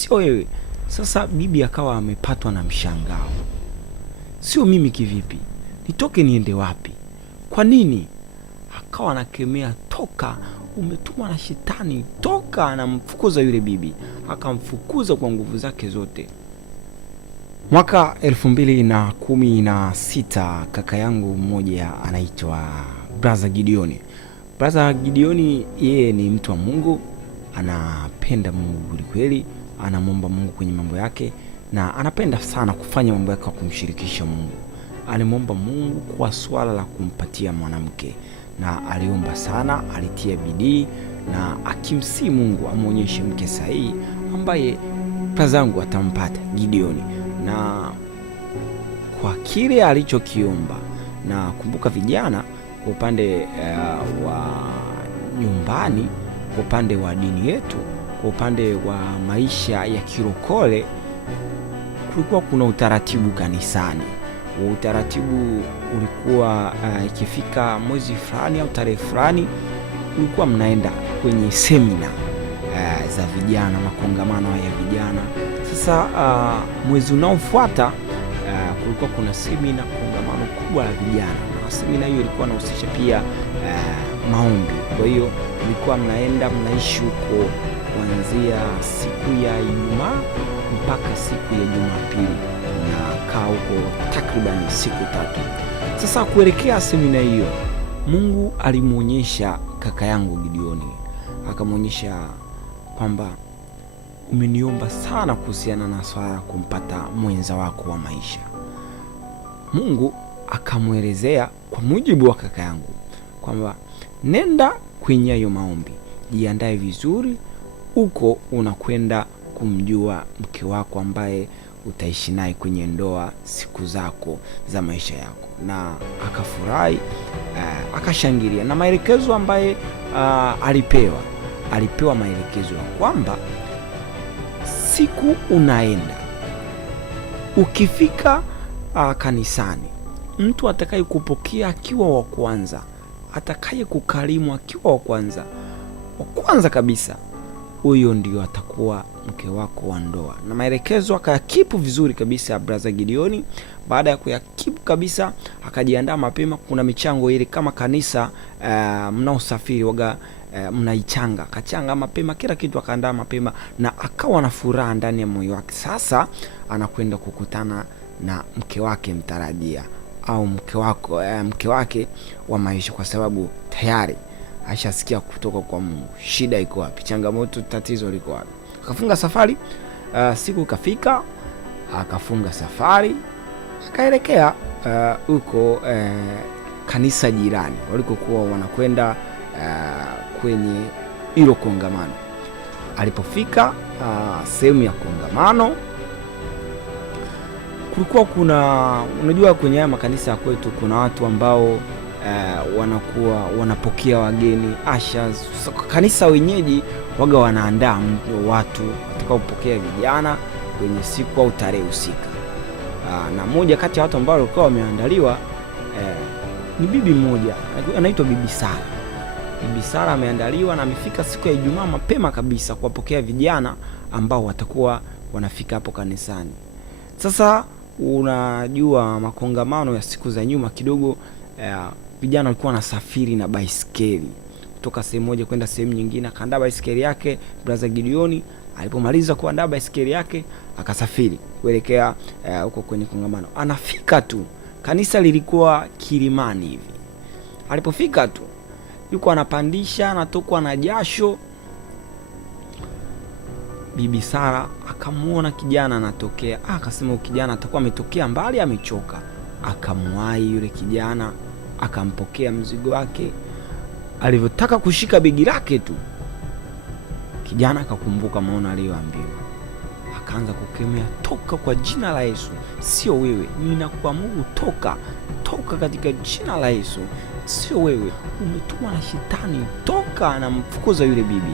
sio wewe. Sasa bibi akawa amepatwa na mshangao, sio mimi kivipi? Nitoke niende wapi? Kwa nini? Akawa anakemea, toka, umetumwa na shetani, toka. Anamfukuza yule bibi, akamfukuza kwa nguvu zake zote. Mwaka 2016 kaka yangu mmoja anaitwa Brother Gideoni. Brother Gideoni yeye ni mtu wa Mungu, anapenda Mungu kweli, anamwomba Mungu kwenye mambo yake na anapenda sana kufanya mambo yake kwa kumshirikisha Mungu. Alimwomba Mungu kwa swala la kumpatia mwanamke na aliomba sana, alitia bidii na akimsihi Mungu amuonyeshe mke sahihi ambaye pazangu atampata Gideoni. Na kwa kile alichokiomba, na kumbuka vijana kwa upande wa nyumbani, kwa upande wa dini yetu, kwa upande wa maisha ya kirokole, kulikuwa kuna utaratibu kanisani. Utaratibu ulikuwa ikifika mwezi fulani au tarehe fulani, ulikuwa mnaenda kwenye semina za vijana, makongamano ya vijana. Sasa mwezi unaofuata kulikuwa kuna semina, kongamano kubwa la vijana, na semina hiyo ilikuwa inahusisha pia maombi. Kwa hiyo mlikuwa mnaenda, mnaishi huko kuanzia siku ya Ijumaa mpaka siku ya Jumapili, na kaa huko takriban siku 3. Sasa kuelekea semina hiyo, Mungu alimuonyesha kaka yangu Gideoni, akamuonyesha kwamba umeniomba sana kuhusiana na swala kumpata mwenza wako wa maisha. Mungu akamwelezea kwa mujibu wa kaka yangu kwamba nenda kwenye hayo maombi, jiandae vizuri, uko unakwenda kumjua mke wako ambaye utaishi naye kwenye ndoa siku zako za maisha yako. Na akafurahi, akashangilia. Na maelekezo ambaye alipewa maelekezo ya kwamba siku unaenda, ukifika kanisani, mtu atakaye kupokea akiwa wa kwanza, atakaye kukarimu akiwa wa kwanza kabisa, huyo ndio atakuwa mke wako wa ndoa. Na maelekezo akayakipu vizuri kabisa Brother Gideoni. Baada ya kuyakipu kabisa, akajiandaa mapema. Kuna michango ile kama kanisa mnaosafiri waga mnaichanga, akachanga mapema, kila kitu akaandaa mapema, na akawa na furaha ndani ya moyo wake. Sasa anakwenda kukutana na mke wake mtarajia, au mke wake wa maisha, kwa sababu tayari ashasikia kutoka kwa Mungu. Shida iko wapi? Changamoto, tatizo liko wapi? Akafunga safari. Siku ikafika, akafunga safari, akaelekea huko kanisa jirani walikokuwa wanakwenda kwenye hilo kongamano. Alipofika sehemu ya kongamano, kulikuwa kuna, unajua kwenye haya makanisa ya kwetu kuna watu ambao wanakuwa wanapokea wageni, ushers. Kanisa wenyeji waga wanaandaa watu watakaopokea vijana kwenye siku au tarehe husika. Na moja kati ya watu ambao walikuwa wameandaliwa ni bibi mmoja anaitwa Bibi Sara. Bibi Sara ameandaliwa na amefika siku ya Ijumaa mapema kabisa kuwapokea vijana ambao watakuwa wanafika hapo kanisani. Sasa unajua makongamano ya siku za nyuma kidogo, vijana walikuwa wanasafiri na baisikeli kutoka sehemu moja kwenda sehemu nyingine. Akaandaa baisikeli yake Brother Gideoni. Alipomaliza kuandaa baisikeli yake, akasafiri kuelekea huko kwenye kongamano. Anafika tu, kanisa lilikuwa Kilimani hivi. Alipofika tu, yuko anapandisha, anatokwa na jasho. Bibi Sara akamuona kijana anatokea, akasema kijana atakuwa ametokea mbali, amechoka. Akamwahi yule kijana, akampokea mzigo wake. Alivyotaka kushika begi lake tu, kijana akakumbuka maono aliyoambiwa, akaanza kukemea, toka kwa jina la Yesu, sio wewe, ninakuamuru toka katika jina la Yesu, sio wewe, umetumwa na shetani, toka. Anamfukuza yule bibi,